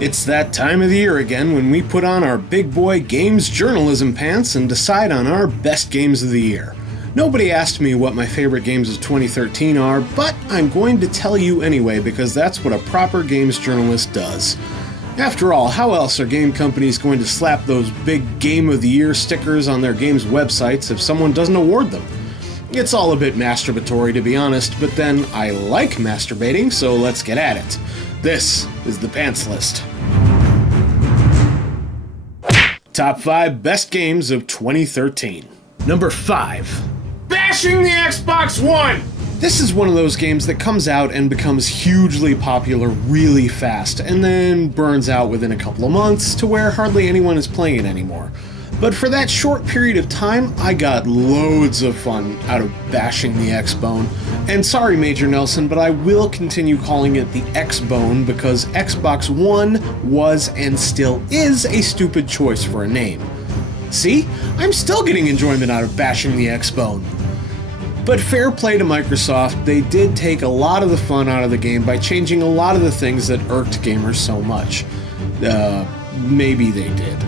It's that time of the year again when we put on our big boy games journalism pants and decide on our best games of the year. Nobody asked me what my favorite games of 2013 are, but I'm going to tell you anyway because that's what a proper games journalist does. After all, how else are game companies going to slap those big Game of the Year stickers on their games' websites if someone doesn't award them? It's all a bit masturbatory, to be honest, but then I like masturbating, so let's get at it. This is the Pantsless. Top 5 Best Games of 2013. Number 5. Bashing the Xbox One! This is one of those games that comes out and becomes hugely popular really fast, and then burns out within a couple of months to where hardly anyone is playing it anymore. But for that short period of time, I got loads of fun out of bashing the X-Bone. And sorry, Major Nelson, but I will continue calling it the X-Bone because Xbox One was and still is a stupid choice for a name. See? I'm still getting enjoyment out of bashing the X-Bone. But fair play to Microsoft, they did take a lot of the fun out of the game by changing a lot of the things that irked gamers so much. Maybe they did.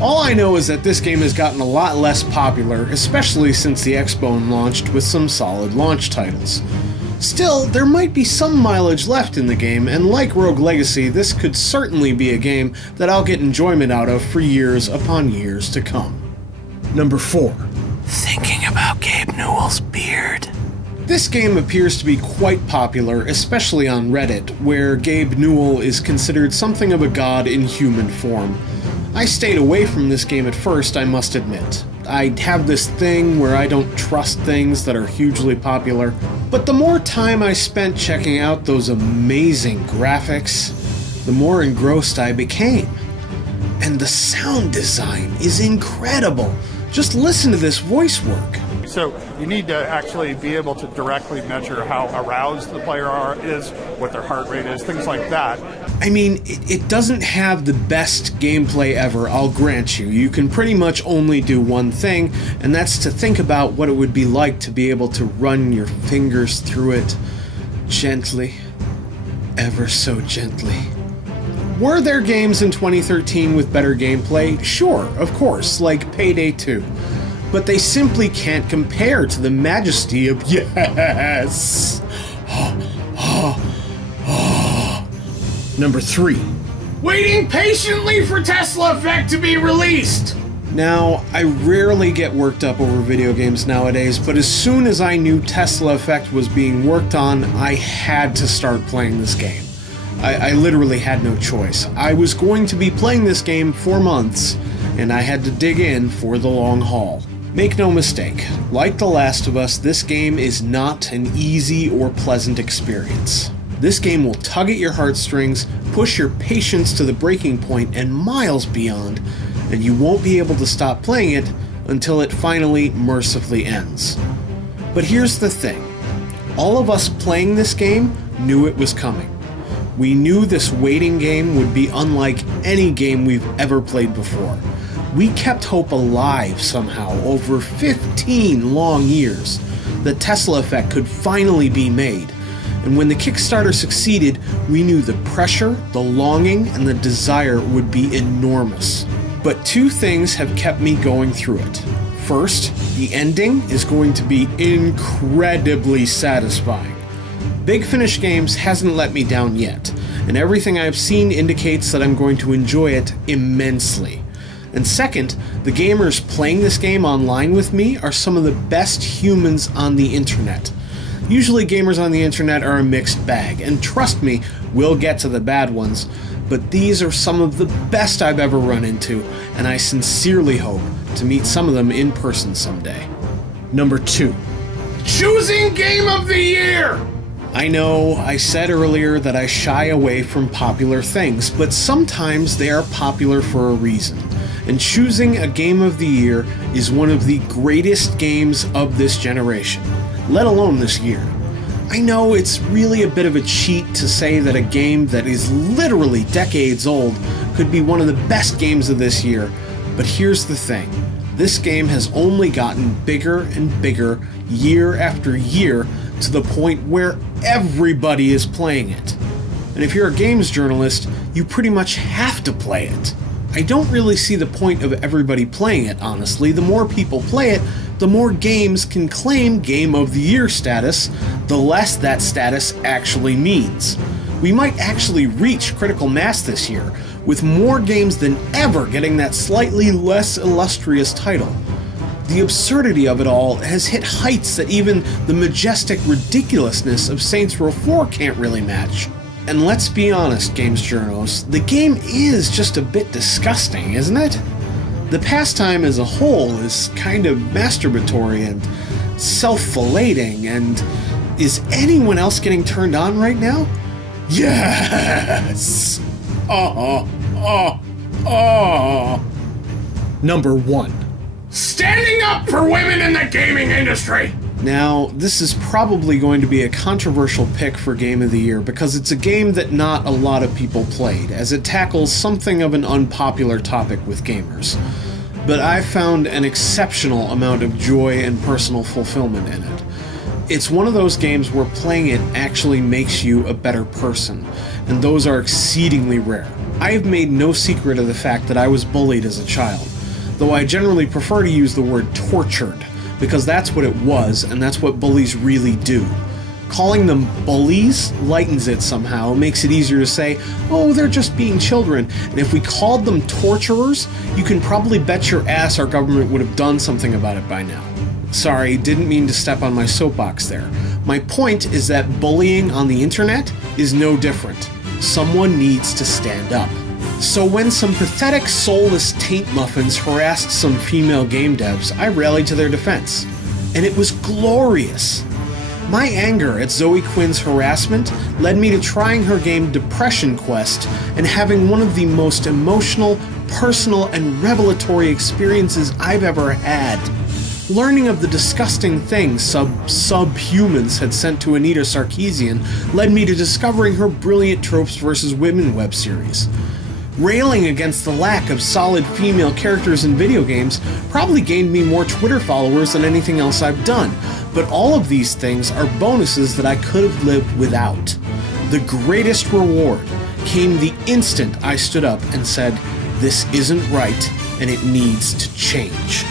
All I know is that this game has gotten a lot less popular, especially since the X-Bone launched with some solid launch titles. Still, there might be some mileage left in the game, and like Rogue Legacy, this could certainly be a game that I'll get enjoyment out of for years upon years to come. Number 4. Thinking about Gabe Newell's beard. This game appears to be quite popular, especially on Reddit, where Gabe Newell is considered something of a god in human form. I stayed away from this game at first, I must admit. I have this thing where I don't trust things that are hugely popular, but the more time I spent checking out those amazing graphics, the more engrossed I became. And the sound design is incredible. Just listen to this voice work. So you need to actually be able to directly measure how aroused the player is, what their heart rate is, things like that. I mean, it doesn't have the best gameplay ever, I'll grant you. You can pretty much only do one thing, and that's to think about what it would be like to be able to run your fingers through it gently, ever so gently. Were there games in 2013 with better gameplay? Sure, of course, like Payday 2. But they simply can't compare to the majesty of yes! Number 3. Waiting patiently for Tesla Effect to be released! Now, I rarely get worked up over video games nowadays, but as soon as I knew Tesla Effect was being worked on, I had to start playing this game. I literally had no choice. I was going to be playing this game for months, and I had to dig in for the long haul. Make no mistake, like The Last of Us, this game is not an easy or pleasant experience. This game will tug at your heartstrings, push your patience to the breaking point and miles beyond, and you won't be able to stop playing it until it finally mercifully ends. But here's the thing. All of us playing this game knew it was coming. We knew this waiting game would be unlike any game we've ever played before. We kept hope alive somehow over 15 long years. The Tesla Effect could finally be made. And when the Kickstarter succeeded, we knew the pressure, the longing, and the desire would be enormous. But two things have kept me going through it. First, the ending is going to be incredibly satisfying. Big Finish Games hasn't let me down yet, and everything I've seen indicates that I'm going to enjoy it immensely. And second, the gamers playing this game online with me are some of the best humans on the internet. Usually gamers on the internet are a mixed bag, and trust me, we'll get to the bad ones, but these are some of the best I've ever run into, and I sincerely hope to meet some of them in person someday. Number 2. Choosing Game of the Year! I know, I said earlier that I shy away from popular things, but sometimes they are popular for a reason. And choosing a Game of the Year is one of the greatest games of this generation, let alone this year. I know it's really a bit of a cheat to say that a game that is literally decades old could be one of the best games of this year, but here's the thing. This game has only gotten bigger and bigger year after year to the point where everybody is playing it. and if you're a games journalist, you pretty much have to play it. I don't really see the point of everybody playing it, honestly. The more people play it, the more games can claim Game of the Year status, the less that status actually means. We might actually reach critical mass this year, with more games than ever getting that slightly less illustrious title. The absurdity of it all has hit heights that even the majestic ridiculousness of Saints Row 4 can't really match. And let's be honest, games journos, the game is just a bit disgusting, isn't it? The pastime as a whole is kind of masturbatory and self-filleting, and is anyone else getting turned on right now? Yes! Number 1. Standing up for women in the gaming industry! Now, this is probably going to be a controversial pick for Game of the Year because it's a game that not a lot of people played, as it tackles something of an unpopular topic with gamers. But I found an exceptional amount of joy and personal fulfillment in it. It's one of those games where playing it actually makes you a better person, and those are exceedingly rare. I have made no secret of the fact that I was bullied as a child, though I generally prefer to use the word tortured, because that's what it was, and that's what bullies really do. Calling them bullies lightens it somehow, makes it easier to say, oh, they're just being children. And if we called them torturers, you can probably bet your ass our government would have done something about it by now. Sorry, didn't mean to step on my soapbox there. My point is that bullying on the internet is no different. Someone needs to stand up. So when some pathetic, soulless taint muffins harassed some female game devs, I rallied to their defense. And it was glorious. My anger at Zoe Quinn's harassment led me to trying her game Depression Quest and having one of the most emotional, personal, and revelatory experiences I've ever had. Learning of the disgusting things subhumans had sent to Anita Sarkeesian led me to discovering her brilliant Tropes vs. Women web series. Railing against the lack of solid female characters in video games probably gained me more Twitter followers than anything else I've done, but all of these things are bonuses that I could have lived without. The greatest reward came the instant I stood up and said, "This isn't right, and it needs to change."